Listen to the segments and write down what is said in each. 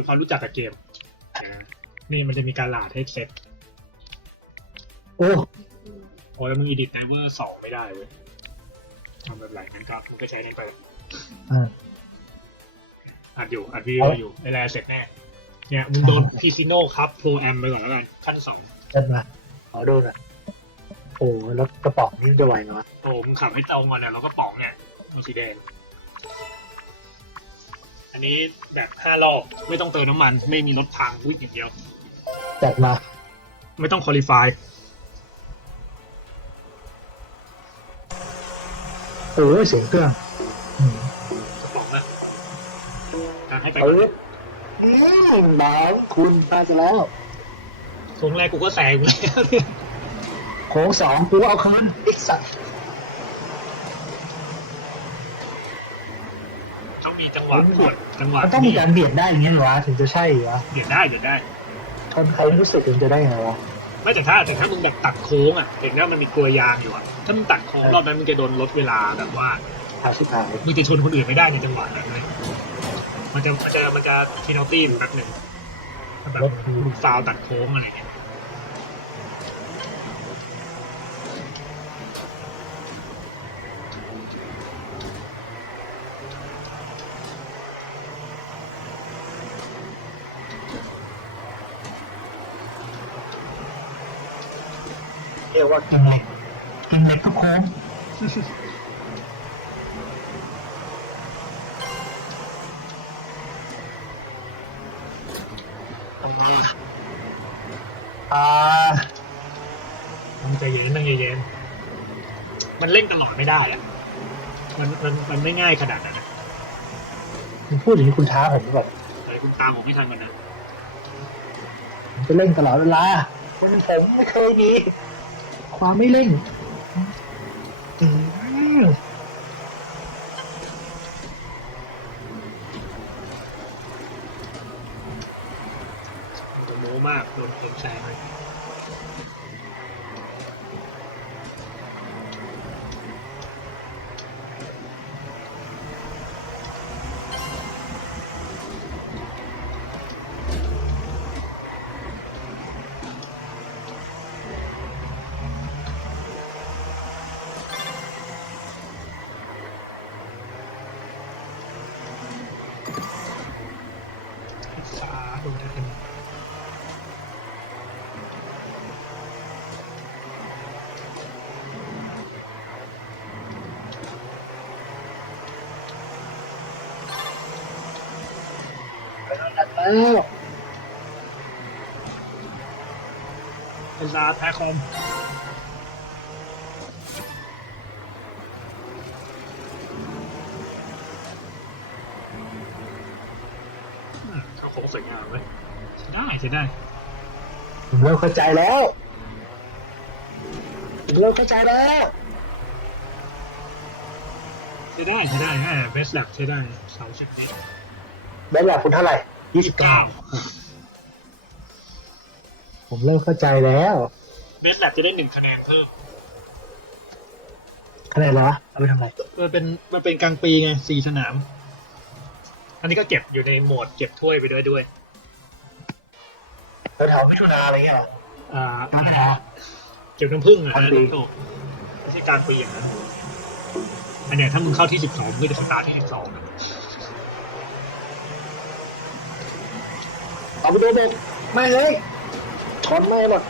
ำความรู้จักกับเกมอ่านี่มันจะมีการหลาดให้เซ็ตโอ้โอ้แล้วมึงอีดิทไดเวอร์สองไม่ได้เว้ยทำแบบไหนมันก็มึงก็ใช้ได้ไปอ่า อัดอยู่อัดวิดีโออยู่ไอแลเสร็จแน่เนี่ยมึงโดนพีซิโน่ครับโปรแอมไปก่อนแล้วกันขั้นสองจัดมาขอดูหน่อยโอ้แล้วกระป๋องนี่จะไหวไหมวะโอ้มึงขับให้ตรงก่อนเนี่ยแล้วก็ป๋องเนี่ยมีสีแดง อันนี้แบบห้ารอบไม่ต้องเติมน้ำมัน ไม่มีรถพังวิ่งอย่างเดียว จัดมา ไม่ต้องคุริฟายเออเสียงเครื่องอืมกระป๋องนะการให้ไปเอออืมบางคุณมาจะแล้วโค้งแรกกูก็แซงเลยโค้งสองกูเอาคืนไอ้สัตว์ ต้องมี จังหวะกดจังหวะมันต้องมีการเบียดได้อย่างเงี้ยเหรอวะถึงจะใช่เหรอเบียดได้เบียดได้คนใครรู้สึกถึงจะได้ไงวะไม่แต่ถ้าแต่ถ้ามึงแบบตัดโค้งอะเห็นว่ามันมีกลัวยางอยู่อะถ้ามึงตัดโค้งรอบนั้นมึงจะโดนลดเวลาแบบว่าทางสุดท้ายมึงจะชนคนอื่นไม่ได้ในจังหวะนั้นเลยมันจะมันจะมันจะพีนอลตี้แป๊บหนึ่งถ้าแบบมึงฟาวล์ตัดโค้งอะไรเงี้ย รียกว่าเก่งเล็กเก่งเล็กทุกโค้งอ่ามึงใจเย็นมึงใจเย็นมันเล่นตลอดไม่ได้อะมันมันมันไม่ง่ายขนาดนั้นอะคุณพูดอย่างนี้คุณท้าผมแบบแต่คุณตามผมไม่ทันกันนะ ผมจะเร่งตลอดเวลาคุณผมไม่เคยมี ความไม่เร่งอืม มันจะโม้มากโดนเกมแซงเลย สาธุนะ แล้วเป็นลาแท้คอมเขาโค้งสวยงามเลยใช้ได้ใช้ได้ ผมเริ่มเข้าใจแล้วผมเริ่มเข้าใจแล้วใช้ได้ใช้ได้แม่เบสแลบใช้ได้เสาช็คนี้แบบแบบคุณเท่าไหร่ ยี่สิบเก้าเก้าผมเริ่มเข้าใจแล้วเบสแลบจะได้หนึ่งคะแนนเพิ่ม คะแนนแล้วเอาไปทำอะไรมันเป็นมันเป็นกลางปีไงสี่สนาม อันนี้ก็เก็บอยู่ในโหมดเก็บถ้วยไปด้วยด้วยแล้วแถวมิถุนาอะไรเงี้ยอ่ามิถุนาเก็บน้ำผึ้งอะกลางนะปีถูกไม่ใช่กลางปีอย่างนั้นอันเนี้ยถ้ามึงเข้าที่สิบสองมึงก็จะสตาร์ทที่สิบสอง เอาไปดูเด็กไม่เลยชนไม่หรอก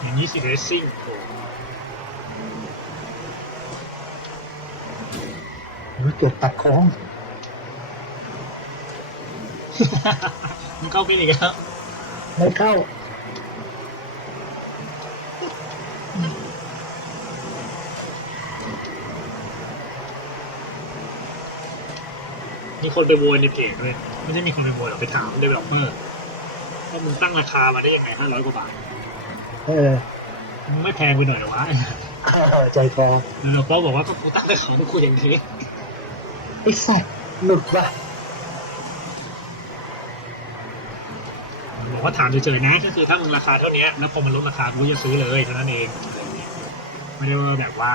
อย่างนี้สิเรซซิ่งโอ้รู้เกือบตัดโค้งมึงเข้าไปอีกแล้วไม่เข้า มีคนไปโวยในเพจเลยไม่ใช่มีคนไปโวยหรอกไปถามเดเวลลอปเปอร์ว่ามึงตั้งราคามาได้ยังไงห้าร้อยกว่าบาทเออมึงไม่แพงไปหน่อยเหรอวะใจคอเดเวลลอปเปอร์บอกว่าก็กูตั้งราคาให้กูอย่างนี้ไอ้สัตว์หลุดว่ะรอบอกว่าถามเฉยๆนะก็คือถ้ามึงราคาเท่านี้แล้วพอมันลดราคากูจะซื้อเลยเท่านั้นเองอะไรอย่างเงี้ยไม่ได้ว่าแบบว่า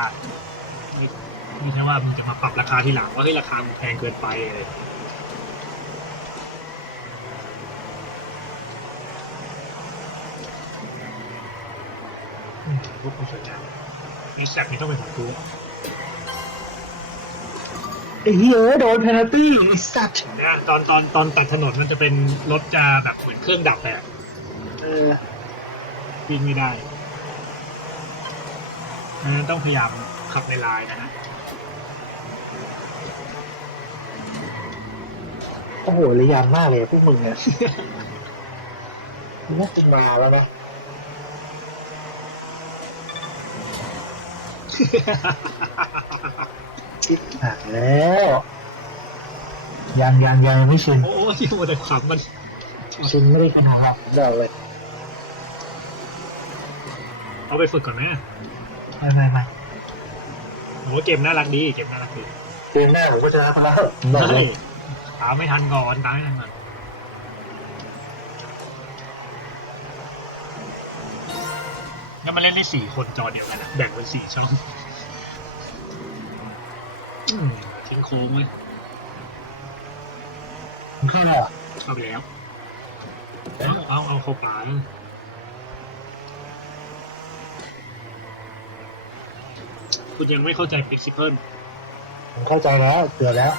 ไม่ไม่ใช่ว่ามึงจะมาปรับราคาทีหลังว่าเฮ้ยราคามันแพงเกินไปอะไรอย่างเงี้ยอืมรูปมันสวยงามไอ้แซกนี่ต้องเป็นของกูไอ้เหี้ยโดนเพนัลตี้ไอ้สัตว์เนี่ยตอนตอนตอนตัดถนนมันจะเป็นรถจะแบบเหมือนเครื่องดับเลยอะเออวิ่งไม่ได้ดังนั้นต้องพยายามขับในลายนะฮะ โอ้โหระยำมากเลยพวกมึงเนี่ยมึงน่าจะมาแล้วนะชิบหายแล้ว ยังยังยังไม่ชินโอ้ยที่มัวแต่ขำมันชินไม่ได้ขนาดนั้นบอกเลย เอาไปฝึกก่อนไหมไม่ไม่ไม่ผมว่าเกมน่ารักดี เกมน่ารักดี เกมหน้าผมก็ชนะไปแล้วบอกเลใช่ย ตามไม่ทันก่อนตามไม่ทันก่อนแล้วมาเล่นได้สี่คนจอเดียวกันอะแบ่งเป็นสี่ช่องอืมทิ้งโค้งไว้มันเข้าแล้วเหรอเข้าไปแล้ว เอาเอาเอาเข้าป่าแล้วคุณยังไม่เข้าใจ principle ผมเข้าใจแล้วเกือบแล้ว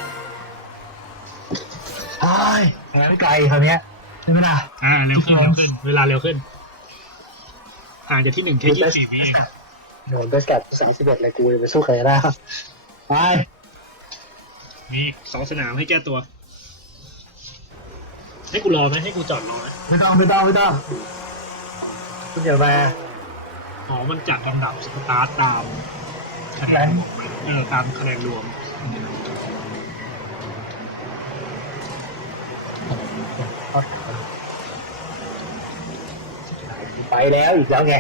ใช่ไปไม่ไกลคราวเนี้ยใช่ไหมล่ะ อ่าเร็วขึ้นเร็วขึ้น เวลาเร็วขึ้นห่างจากที่หนึ่งแค่ยี่สิบสี่วิเองโดนไปกัดสามสิบเอ็ดเลยกูจะไปสู้ใครได้ไปมีอีกสองสนามให้แก้ตัว ให้กูรอไหมให้กูจอดรอไหมไม่ต้องไม่ต้องไม่ต้องคุณอย่ามาอ๋อมันจัดลำดับสตาร์ตตามคะแนนรวมไปเออตามคะแนนรวม ไปแล้วอีกแล้วไง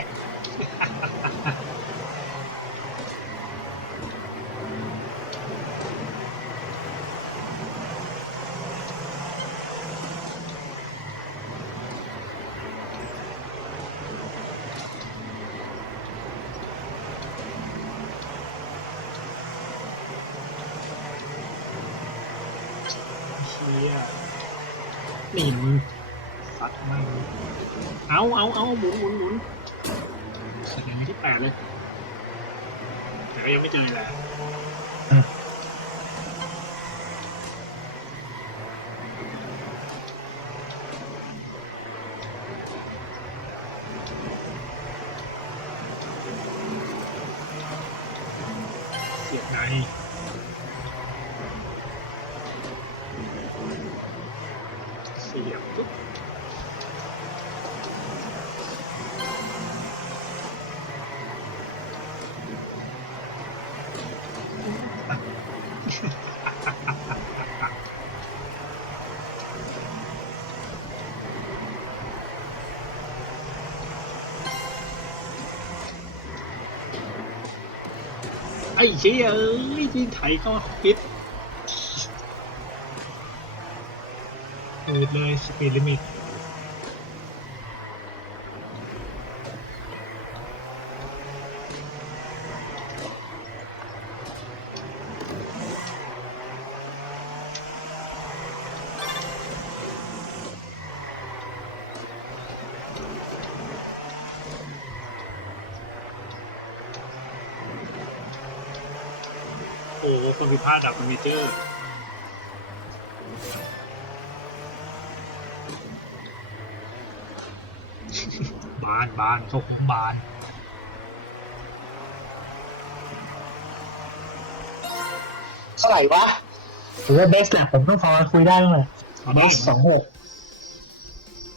เชี่ย นี่มึงซัดมาเอาเอาเอาหมุนหมุนหมุนคะแนนที่แปดเลย แต่ก็ยังไม่เจอเละ อืม เสียบในเสียบปุ๊บ ไอ้เชี่ยเอ้ยที่ไถเข้า ตอืดเลยสปีดลิมิตโอ้โหคนผิดพลาดดับมันมีเจอร์ บานบานเขาคงบานเท่าไหร่วะหรือว่าเบสแลบผมต้องพอคุยได้บ้างเลยเอาเบบ้างสสองหก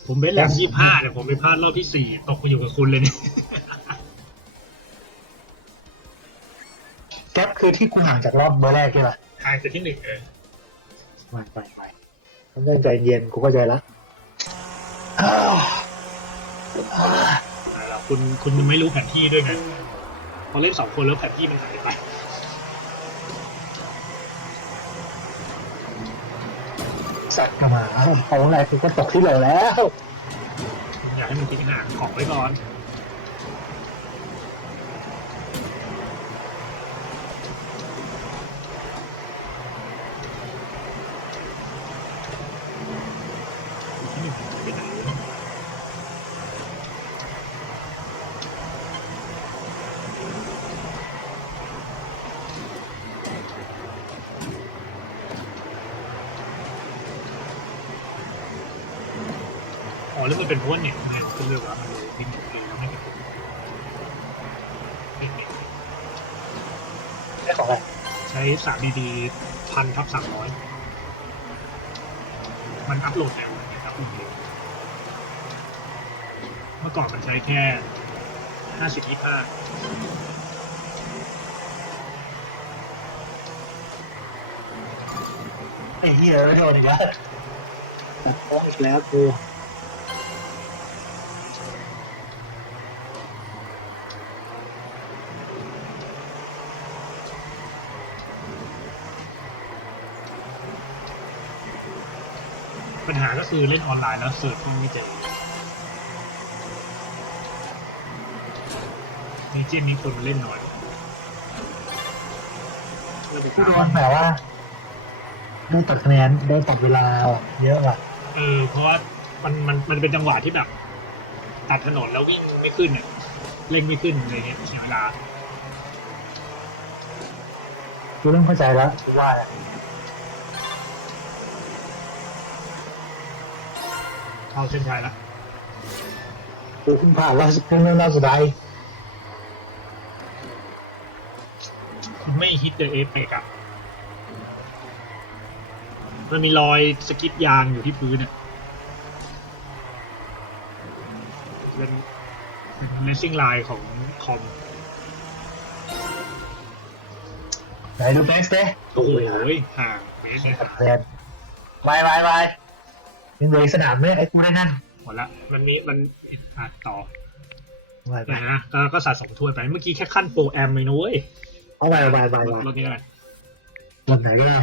ผมเบสแลมยี่ห้าแต่ผมไปพลาดรอบที่สี่ตกมาอยู่กับคุณเลยเนี่ยแก๊ปคือที่กูห่างจากรอบเบอร์แรกใช่ไหมห่างจากที่หนึ่งเออไม่ไม่ไม่ผมต้องใจเย็นกูเข้าใจแล้วอ้าวอ้าวแต่ละ คุณคุณไม่รู้แผนที่ด้วยไงพอเล่นสองคนแล้วแผนที่มันหายไปสัตว์ก็มาเอาของอะไรกูก็ตกที่เหลือแล้วให้มันทิ้งห่างของไว้ก่อน ที่หนึ่งไปไหนวะ อ๋อแล้วมันเป็นเพราะว่าเน็ตเนี่ยก็เลือกว่ามันเลยพิมพ์เลยแล้วไม่เน็ตได้ของอะไรใช้สามดีดีพันทับสามร้อยมันอัพโหลดแล้วนะครับคุณเดียวเมื่อก่อนมันใช้แค่ห้าสิบยี่ห้าไอ้เหี้ยไม่โดนอีกแล้วโอีกแล้วกูาก็คือเล่นออนไลน์แล้วเสิร์ชก็ไม่เจอมีจิ้มมีคนมาเล่นหน่อยแล้วไปกูตามโดนแบบว่าได้ตัดคะแนนได้ตัดเวลาเยอะอะเออเพราะว่ามันมันมันเป็นจังหวะที่แบบตัดถนนแล้ววิ่งไม่ขึ้นเนี่ยเร่งไม่ขึ้นอะไรเงี้ยเสียเวลากูเริ่มเข้าใจแล้วกูว่า เนี่ยเข้าเส้นชัยแล้วกูเพิ่งผ่านว่าเพิ่งเริ่มน่าสบายไม่ฮิตเดอะเอเปกอะมันมีรอยสกิปยางอยู่ที่พื้นเนี่ยเป็นเป็นเลสซิ่งไลน์ของคอมไหนดูแม็กซ์เด้โอ้โหห่างเมตรเลยตัดคะแนนไวไวไว ยังเหลืออีกสนามไหมไอ้กูได้นั่นหมดละมันมีมันอะต่อไวไปนะฮะก็ก็สะสมถ้วยไปเมื่อกี้แค่ขั้นโปรแอมเลยนะเว้ยเอาไวไวไวไวรถนี้อะไรวันไหนก็ได้